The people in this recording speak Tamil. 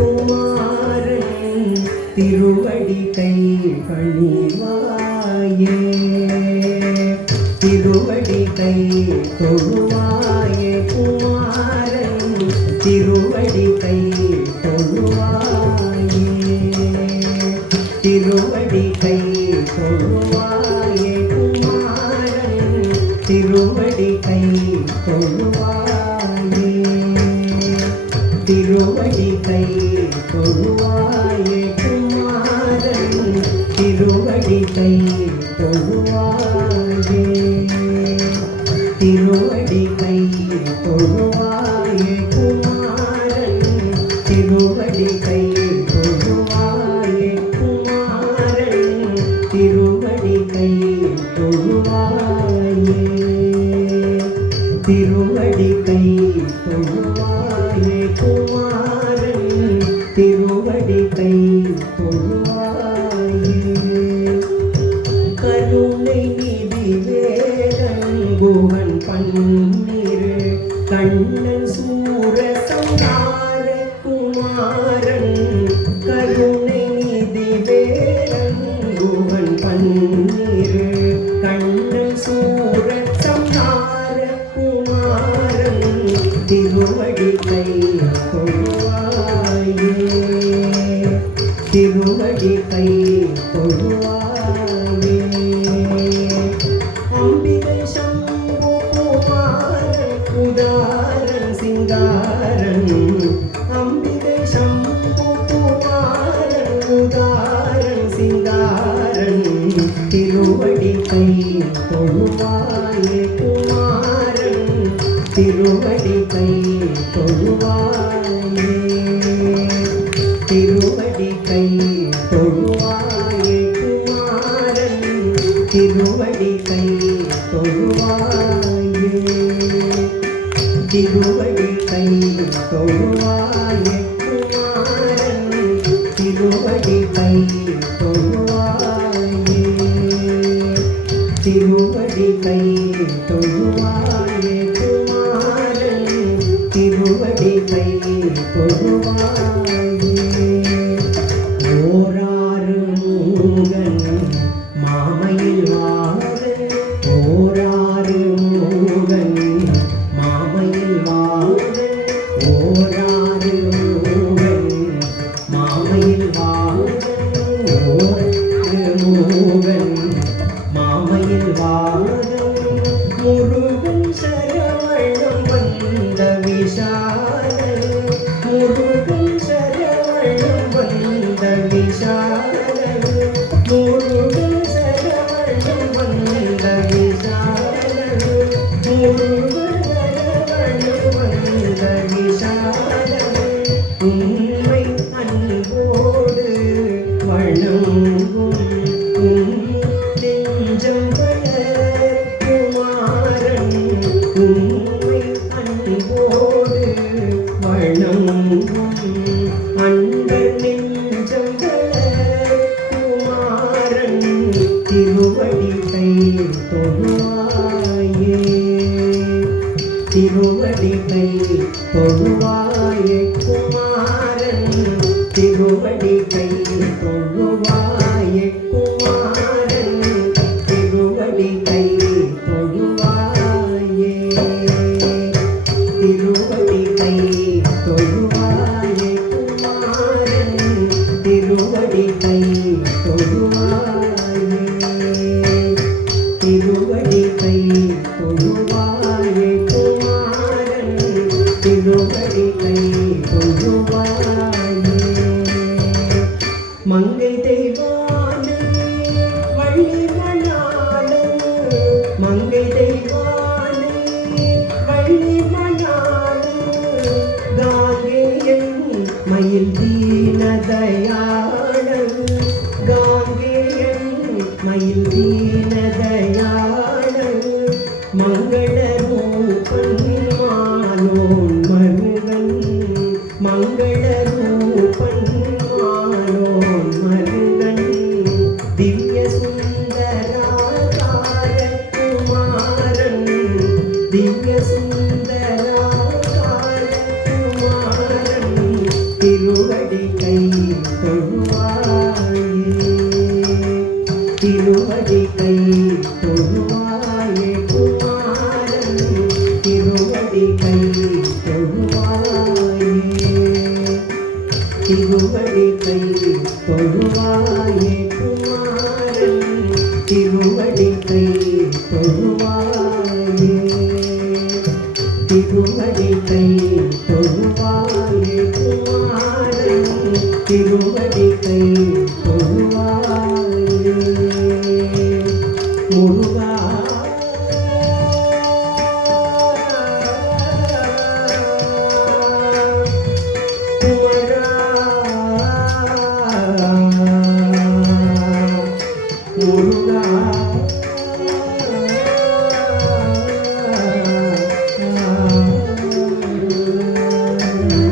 குமாரன் திருவடி கை பணிவாயே திருவடி கை தொழுவாயே குமாரன் திருவடி கை தொழுவாயே திருவடி கை தொழுவாயே குமாரன் திருவடி கை தொழுவாயே திருவடி கை தொழுவாயே குமாரன் திருவடி கை தொழுவாயே திருவடி கை தொழுவாயே குமாரன் திருவடி கை தொழுவாயே குமாரன் திருவடி கை தொழுவாயே திருவடி கை தொழுவாயே குமாரன் திருவடி கை தொழுவாயே கருணை நிதி வேதன் குகன் பன்னீர் கண்ணன் சூரசம்ஹார குமாரன் கருணை நிதி வேதன் குகன் பன்னீர் கண்ணன் சூரசம்ஹார குமாரன் திருவடி கை தொழுவாயே திருவடி கை தொழுவாயே அம்பிகை சம்பு குமாரன் உதாரன் சிங்காரன் அம்பிகை சம்பு குமாரன் உதாரன் சிங்காரன் திருவடி கை தொழுவாயே குமாரன் திருவடி கை தொழுவாயே திருவடி கை தொழுவாயே குமாரன் திருவடி கை தொழுவாயே திருவடி கை தொழுவாயே குமாரன் திருவடி கை தொழுவாயே திருவடி கை தொழுவாயே குமாரன் திருவடி கை தொழுவாயே ஓராறு மூகன் மாமையில் வாரன் ஓராறு மூகன் மாமையில் வாரன் ஓராறு மூகன் மாமையில் வாரன் ஓராறு மூகன் மாமையில் வாரன் முருகன் சரவணம் வந்த விஷால முருகன் சரவணம் வந்த விஷால முருகன் சரவணம் வந்த விஷால முருகன் சரவணம் வந்த விஷால உண்மை அன்போடு வணங்கும் நெஞ்சம் வளர் குமாரன் உண்மை அன்போடு வணங்கும் அன்பர் நெஞ்சம் வளர் குமாரன் திருவடி கை தொழுவாயே திருவடி கை தொழுவாயே குமாரன் திருவடி கை தொழுவாயே குமாரன் திருவடி கை தொழுவாயே திருவடி கை தொழுவாயே குமாரன் திருவடி கை தொழுவாயே திருவடி கை தொழுவாயே குமாரன் திருவடி கை தொழுவாயே மங்கை தெய்வானே வள்ளி மணாளன் மங்கை தெய்வானே வள்ளி மணாளன் காங்கேயன் மயில் தீனதயாளன் காங்கேயன் மயில் தீனதயாளன் மங்கள ரூபன் மாலோன் மருகன் மங்கள ரூபன் மாலோன் மருகன் திவ்ய சுந்தராகார குமாரன் திவ்ய சுந்தராகார குமாரன் திருவடி திருவடி கை தொழுவாயே குமாரன் திருவடி கை